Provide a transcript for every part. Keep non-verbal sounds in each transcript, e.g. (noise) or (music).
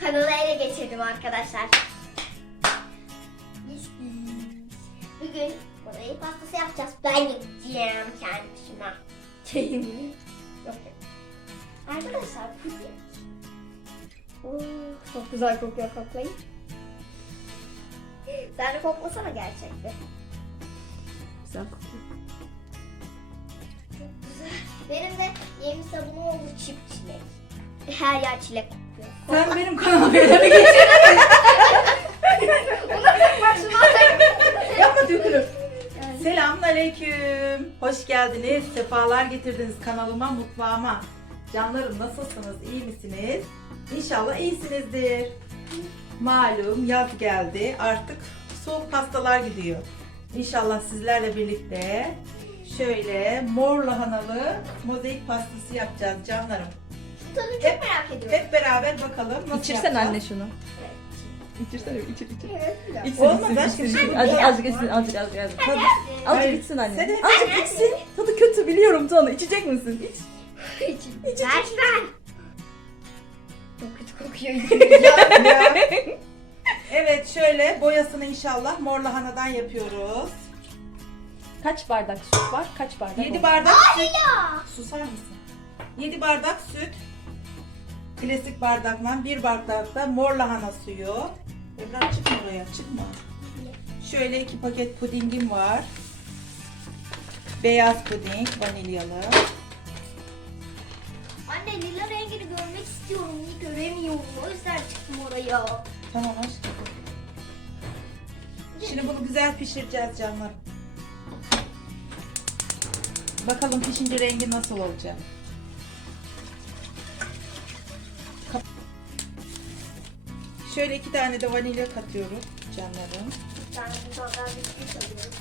Kanalı ele geçirdim arkadaşlar. Bugün burayı pastası yapacağız. Ben gideceğim kendi başıma. Şeyim Yok yok. Arkadaşlar puding. Oo, çok güzel kokuyor koklayın. Sen de koklasana gerçekten. Güzel kokuyor. Çok güzel. Benim de yeni sabunum oldu çip çilek. Her yer çilek. Sen benim kanalıma böyle geçir. Yapma dökülür. Selamünaleyküm. Hoş geldiniz. Sefalar getirdiniz kanalıma, mutfağıma. Canlarım nasılsınız? İyi misiniz? İnşallah iyisinizdir. Malum yaz geldi. Artık soğuk pastalar gidiyor. İnşallah sizlerle birlikte şöyle mor lahanalı mozaik pastası yapacağız canlarım. Tadını çok Hep- merak ediyorum. Hep beraber bakalım nasıl İçirsen yapacağız. anne şunu. İçirsene içir içir. Evet, güzel. İçsin, Olmaz içsin, aşkım, içsin. şimdi Azıcık içsin azıcık azıcık azıcık. Tadı- Azıcık içsin anne. de- Azıcık içsin. Tadı kötü biliyorum Tuana. İçecek misin? İç. Ver ver. Çok kötü kokuyor. (laughs) Ya. evet şöyle boyasını inşallah mor lahanadan yapıyoruz. Kaç bardak süt var? Kaç bardak? 7 oldu? bardak süt. Susar mısın? 7 bardak süt. Klasik bardakla 1 bardak da mor lahana suyu. Ebrar çıkma oraya çıkma. Şöyle 2 paket pudingim var. Beyaz puding vanilyalı. Anne lila rengini görmek istiyorum. Göremiyorum. O yüzden çıktım oraya. Tamam aşkım. Şimdi bunu güzel pişireceğiz canlarım. Bakalım pişince rengi nasıl olacak. Şöyle iki tane de vanilya katıyorum canlarım. Ben buradan bir alıyorum.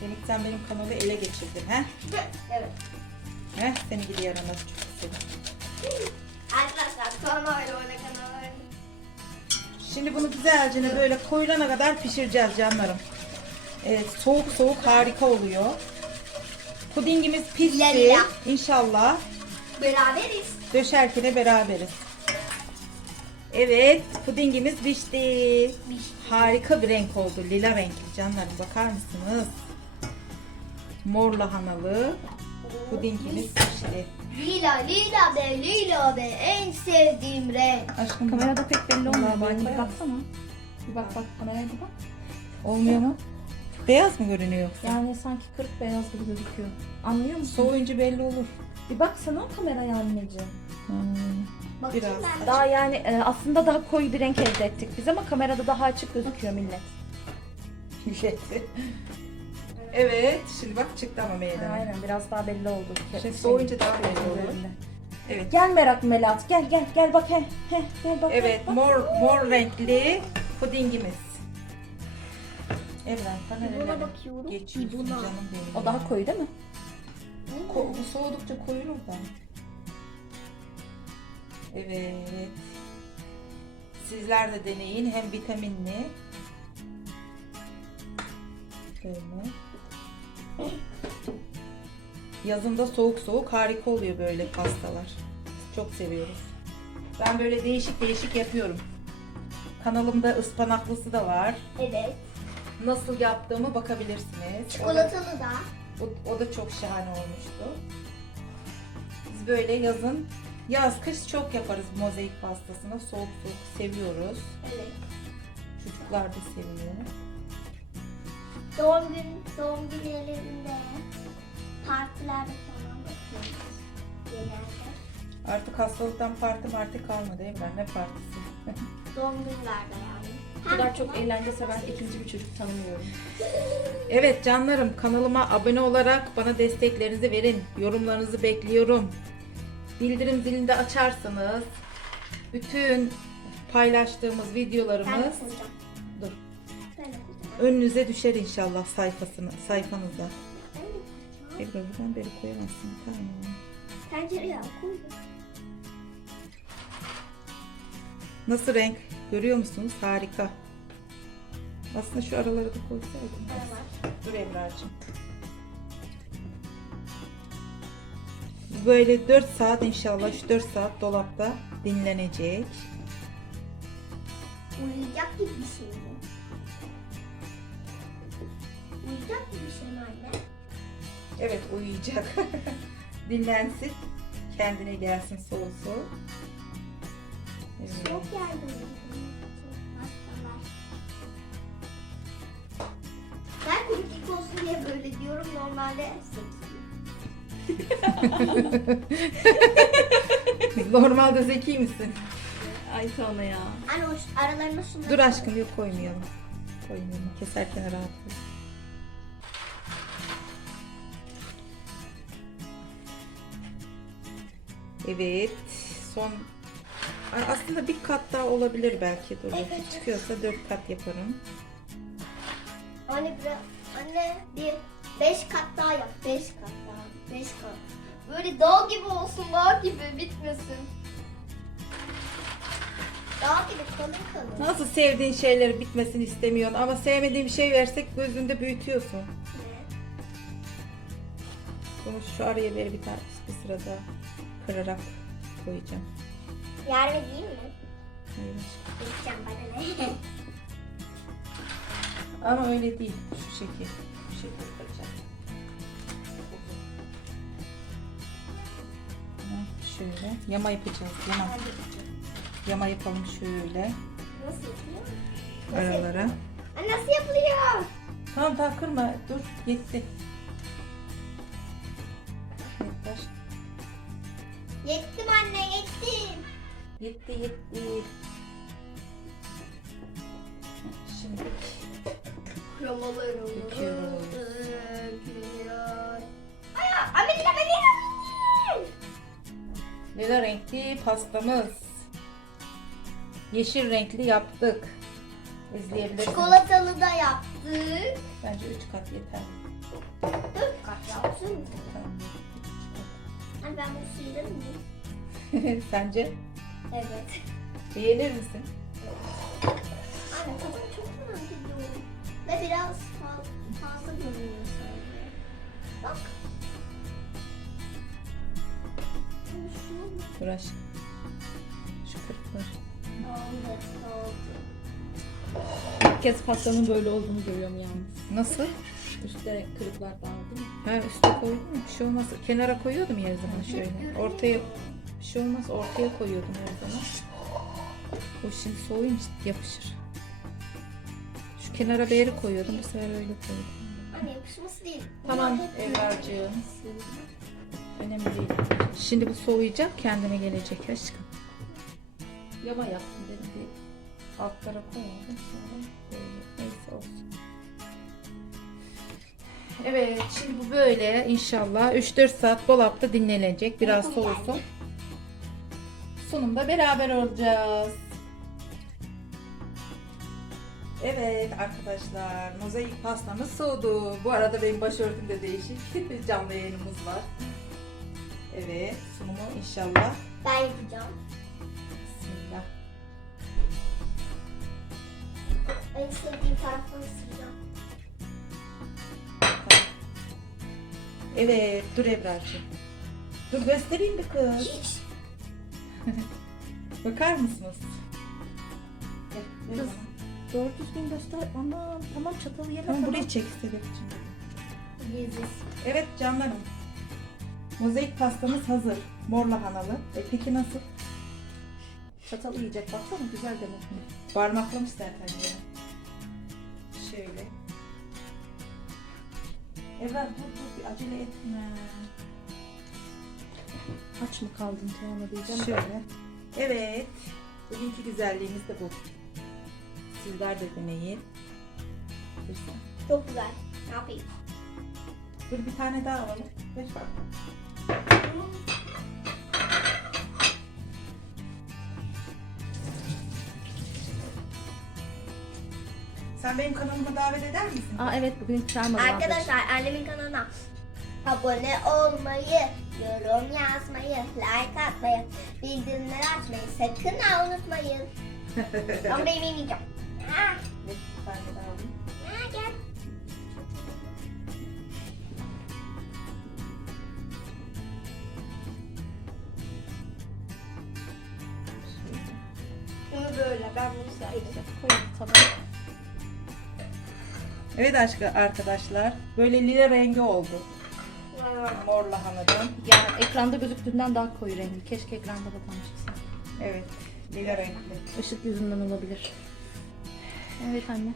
Demek sen benim kanalı ele geçirdin he? Evet. He? Seni gidi yaramaz çok istedim. Arkadaşlar kanalı öyle oyna kanalı öyle. Şimdi bunu güzelce böyle koyulana kadar pişireceğiz canlarım. Evet, soğuk soğuk harika oluyor. Pudingimiz pişti. la. İnşallah Beraberiz. Döşerkene beraberiz. Evet, pudingimiz pişti. Harika bir renk oldu. Lila renkli canlarım. Bakar mısınız? Mor lahanalı pudingimiz pişti. Lila lila be lila be en sevdiğim renk. Aşkım Kamerada pek belli olmuyor. Vallahi bir bayağı. baksana. Bir bak bak kameraya bir bak. olmuyor mu? Beyaz mı görünüyor yoksa? Yani sanki kırık beyaz gibi gözüküyor. Anlıyor musun? Soğuyunca belli olur. Bir baksana kameraya anneciğim. Hmm. Bakayım Biraz ben. Daha yani e, aslında daha koyu bir renk elde ettik biz ama kamerada daha açık gözüküyor millet. Milleti. Evet, şimdi bak çıktı ama meydana. Aynen biraz daha belli oldu. Şimdi soğuyunca daha belli olur. Evet. Gel merak Melat gel gel gel bak he he gel bak. Evet, bak, mor mor renkli pudingimiz. Evren sana buna bakıyorum, Geçiyorsun buna. canım benim. O daha koyu değil mi? Ko- bu soğudukça koyulur da. Evet. Sizler de deneyin. Hem vitaminli. Böyle. Yazında soğuk soğuk harika oluyor böyle pastalar. Çok seviyoruz. Ben böyle değişik değişik yapıyorum. Kanalımda ıspanaklısı da var. Evet. Nasıl yaptığımı bakabilirsiniz. Çikolatalı da. O, o da çok şahane olmuştu. Biz böyle yazın, yaz kış çok yaparız mozaik pastasını. Soğuk soğuk seviyoruz. Evet. Çocuklar da seviyor. Doğum gün, doğum günlerinde, partilerde falan yapıyoruz. Genelde. Artık hastalıktan parti marti kalmadı Evren. Ne partisi? (laughs) Doğum günlerde yani. Bu kadar çok eğlence seven ikinci bir çocuk tanımıyorum. Evet canlarım kanalıma abone olarak bana desteklerinizi verin. Yorumlarınızı bekliyorum. Bildirim zilini de açarsanız bütün paylaştığımız videolarımız dur önünüze düşer inşallah sayfasını sayfanıza. Ebru buradan beri koyamazsın. Tamam. Tencereye koy. Nasıl renk? Görüyor musunuz? Harika. Aslında şu aralara da koysaydım. Var. Dur Emrah'cığım. Böyle 4 saat inşallah 3-4 saat dolapta dinlenecek. Uyuyacak gibi bir şey mi? Uyuyacak gibi bir şey mi anne? Evet uyuyacak. (laughs) Dinlensin. Kendine gelsin soğusun. Evet. Çok geldi. Olsun diye böyle diyorum. Normalde zeki. (laughs) Normalde zeki misin? Ay sana ya. Anne o aralarına şunları Dur aşkım yok koymayalım. Koymayalım. Keserken rahat ol. Evet. Son Ay, aslında bir kat daha olabilir belki. Dur bakayım. Evet. Çıkıyorsa dört kat yaparım. Anne biraz, anne bir beş kat daha yap. Beş kat daha. Beş kat. Böyle dağ gibi olsun, dağ gibi bitmesin. Dağ gibi kalın kalın. Nasıl sevdiğin şeyleri bitmesini istemiyorsun ama sevmediğin bir şey versek gözünde büyütüyorsun. Ne? Bunu şu araya ver bir tane bir sırada kırarak koyacağım. Yardım edeyim mi? Hayır. Gideceğim bana ne? Ama öyle değil. Şu şekil. Kıracağım. Tamam, Şöyle. Yama yapacağız. Yama. Yama yapalım şöyle. Nasıl yapılıyor? Nasıl Aralara. Anne nasıl yapılıyor? Tamam daha kırma. Dur. Yetti. Yeter. Yettim anne yettim. Yetti yetti. Şimdi Kromalarımı Döküyoruz. Lila renkli pastamız. Yeşil renkli yaptık. İzleyebilirsiniz. Çikolatalı da yaptık. Bence 3 kat yeter. Dört kat yapsın. Tamam. Anne ben bunu silerim mi? (laughs) Sence Evet. beğenir misin? Anne tadını çok merak ediyorum. Ve biraz fazla, fazla görünüyor sanki. Bak. Uğraş. Şu kırıklar. İlk kez pastanın böyle olduğunu görüyorum yalnız. Nasıl? Üstte kırıklar değil mi? Ha üstte koydum. Bir şey olmaz. Kenara koyuyordum her zaman şöyle. Ortaya bir şey olmaz. Ortaya koyuyordum her zaman. O şimdi soğuyunca yapışır. Şu kenara bir yere koyuyordum. Bu sefer öyle koydum. Anne yapışması değil. Tamam Evrar'cığım. Önemli değil. Şimdi bu soğuyacak kendine gelecek aşkım. Yama yaptım dedim bir. Altlara koymadım sonra böyle. Neyse olsun. Evet şimdi bu böyle inşallah 3-4 saat dolapta dinlenecek. Biraz soğusun. Sonunda beraber olacağız. Evet arkadaşlar mozaik pastamız soğudu. Bu arada benim başörtüm de değişik. (laughs) Canlı yayınımız var. Evet sunumu inşallah. Ben yapacağım. Bismillah. En sevdiğim taraftan ısıracağım. Evet dur Ebrar'cığım. Dur göstereyim bir kız. Hiç. (laughs) Bakar mısınız? Gel, ver Kız. bana. Doğru düzgün göster. Aman tamam çatalı yeme Tamam tamam. burayı çek istedim şimdi. Leziz. Evet canlarım. Mozaik pastamız hazır. Mor lahanalı. E peki nasıl? Çatal yiyecek baksana güzel demek mi? Parmaklamış zaten ya. Şöyle. Evren dur dur bir acele etme. Aç mı kaldın Tuana diyeceğim. Şöyle. Evet. Bugünkü güzelliğimiz de bu. Sizler de deneyin. Çok güzel. Ne yapayım? Dur bir tane daha alalım. Ver bak. Sen benim kanalıma davet eder misin? Aa evet bugün sarmadı. Arkadaşlar annemin kanalına abone olmayı, yorum yazmayı, like atmayı, bildirimleri açmayı sakın ha unutmayın. (laughs) Ama benim yemeyeceğim. Tane böyle. Ben bunu saydım. Koy tabağa. Evet aşkı arkadaşlar. Böyle lila rengi oldu. Mor lahanadan. Yani ekranda gözüktüğünden daha koyu renkli. Keşke ekranda da tam çıksa. Evet. Lila renkli. Işık yüzünden olabilir. Evet anne.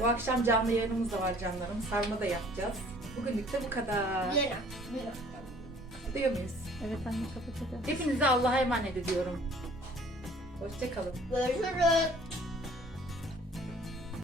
Bu akşam canlı yayınımız da var canlarım. Sarma da yapacağız. Bugünlük de bu kadar. Yine. Yine. Diyor muyuz? Evet anne kapatacağız. Hepinize Allah'a emanet ediyorum. Hoşçakalın. Görüşürüz.